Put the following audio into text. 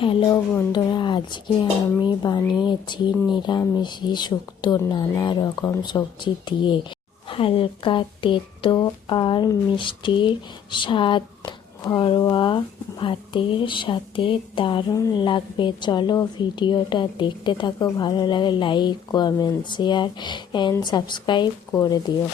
Hello বন্ধুরা, আজকে আমি বানিয়েছি নিরামিষি শুক্তো নানা রকম সবজি দিয়ে। হালকা তেতো আর মিষ্টির স্বাদ ঘরোয়া ভাতের সাথে দারুণ লাগবে। চলো ভিডিওটা দেখতে থাকো, ভালো লাগে like, comment, share and subscribe করে দিও।